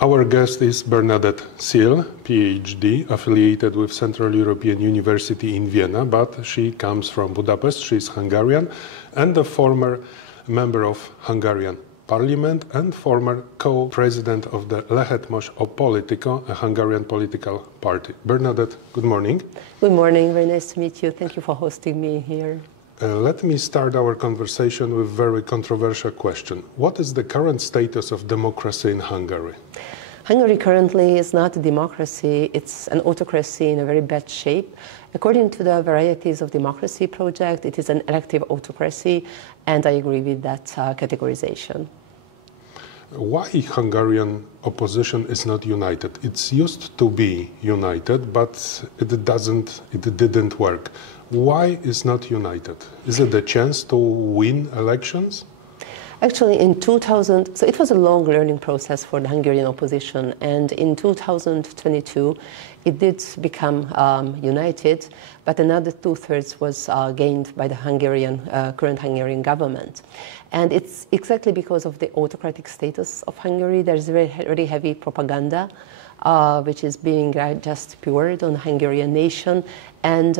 Our guest is Bernadett Szél, PhD, affiliated with Central European University in Vienna, but she comes from Budapest. She's Hungarian and a former member of Hungarian Parliament and former co-president of the Lehet Más a Hungarian political party. Bernadett, good morning. Good morning, very nice to meet you. Thank you for hosting me here. Let me start our conversation with a very controversial question. What is the current status of democracy in Hungary? Hungary currently is not a democracy, it's an autocracy in a very bad shape. According to the Varieties of Democracy project, it is an elective autocracy, and I agree with that categorization. Why Hungarian opposition is not united? It's used to be united, but it didn't work. Why is not united? Is it a chance to win elections? Actually, in 2000, so it was a long learning process for the Hungarian opposition, and in 2022, it did become united, but another two-thirds was gained by the current Hungarian government. And it's exactly because of the autocratic status of Hungary. There's very heavy propaganda, which is being just poured on the Hungarian nation. And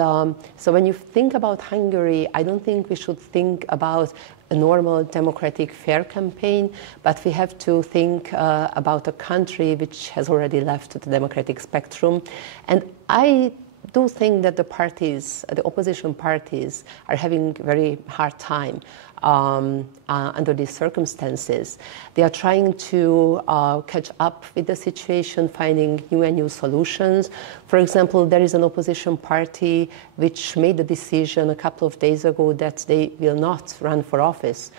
so when you think about Hungary, I don't think we should think about a normal democratic fair campaign, but we have to think about a country which has already left the democratic spectrum. And I do think that the parties, the opposition parties, are having a very hard time under these circumstances. They are trying to catch up with the situation, finding new and new solutions. For example, there is an opposition party which made the decision a couple of days ago that they will not run for office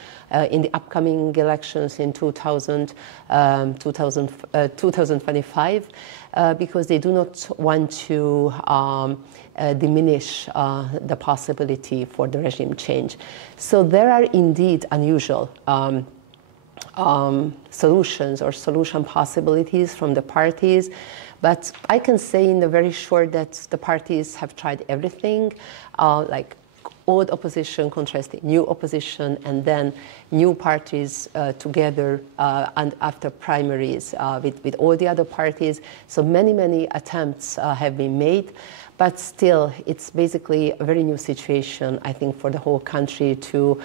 in the upcoming elections in 2025 because they do not want to diminish the possibility for the regime change. So there are indeed unusual solutions or solution possibilities from the parties, but I can say in the very short that the parties have tried everything, like old opposition contrasting new opposition, and then new parties together and after primaries with all the other parties. So many attempts have been made, but still it's basically a very new situation, I think, for the whole country to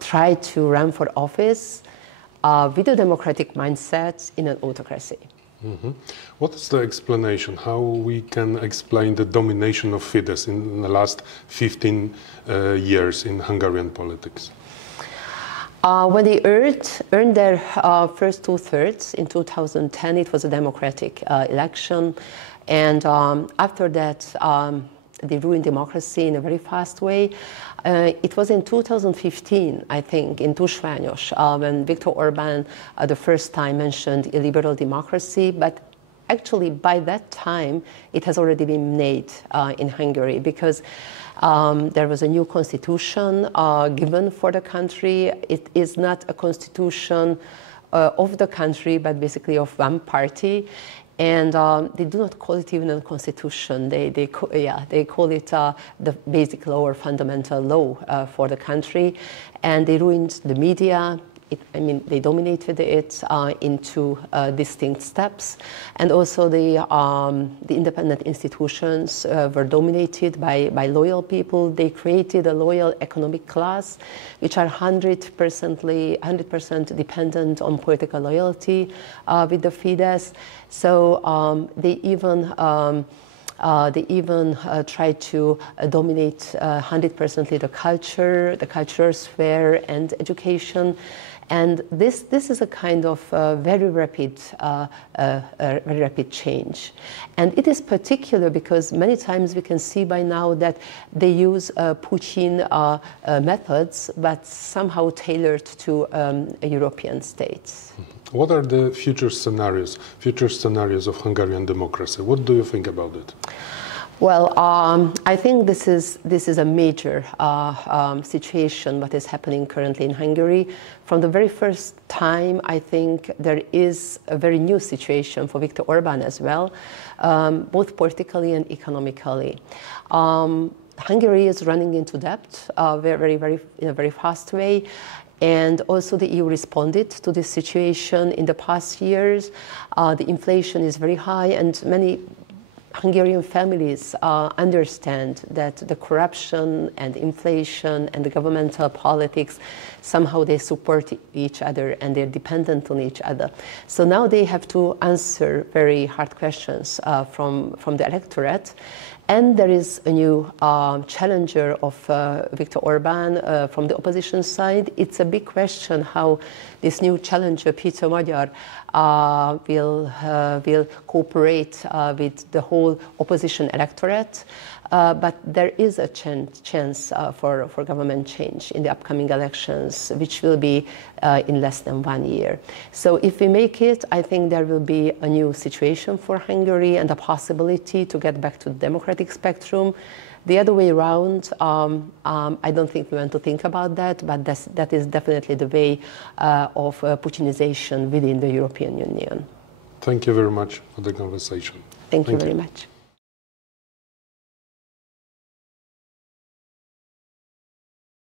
try to run for office with a democratic mindset in an autocracy. Mm-hmm. What is the explanation? How we can explain the domination of Fidesz in the last 15 years in Hungarian politics? When they earned their first two-thirds in 2010, it was a democratic election. And after that, they ruined democracy in a very fast way. It was in 2015, I think, in Tusványos, when Viktora Orbán the first time mentioned illiberal democracy. But actually, by that time, it has already been made in Hungary because there was a new constitution given for the country. It is not a constitution of the country, but basically of one party. And they do not call it even a constitution. They call it the basic law or fundamental law for the country. And they ruined the media. They dominated it into distinct steps. And also the independent institutions were dominated by loyal people. They created a loyal economic class, which are 100% dependent on political loyalty with the Fidesz. So they even tried to dominate 100% the cultural sphere and education. And this is a kind of very rapid change. And it is particular because many times we can see by now that they use Putin methods, but somehow tailored to European states. What are the future scenarios of Hungarian democracy? What do you think about it? Well, I think this is a major situation what is happening currently in Hungary. From the very first time, I think there is a very new situation for Viktor Orbán as well, both politically and economically. Hungary is running into debt in a very fast way. And also the EU responded to this situation in the past years. The inflation is very high, and many Hungarian families understand that the corruption and inflation and the governmental politics, somehow they support each other and they're dependent on each other. So now they have to answer very hard questions from the electorate. And there is a new challenger of Viktor Orban from the opposition side. It's a big question how this new challenger, Peter Magyar, will cooperate with the whole opposition electorate. But there is a chance for government change in the upcoming elections, which will be in less than 1 year. So if we make it, I think there will be a new situation for Hungary and a possibility to get back to the democratic spectrum. The other way around, I don't think we want to think about that, but that is definitely the way of Putinization within the European Union. Thank you very much for the conversation. Thank you very much.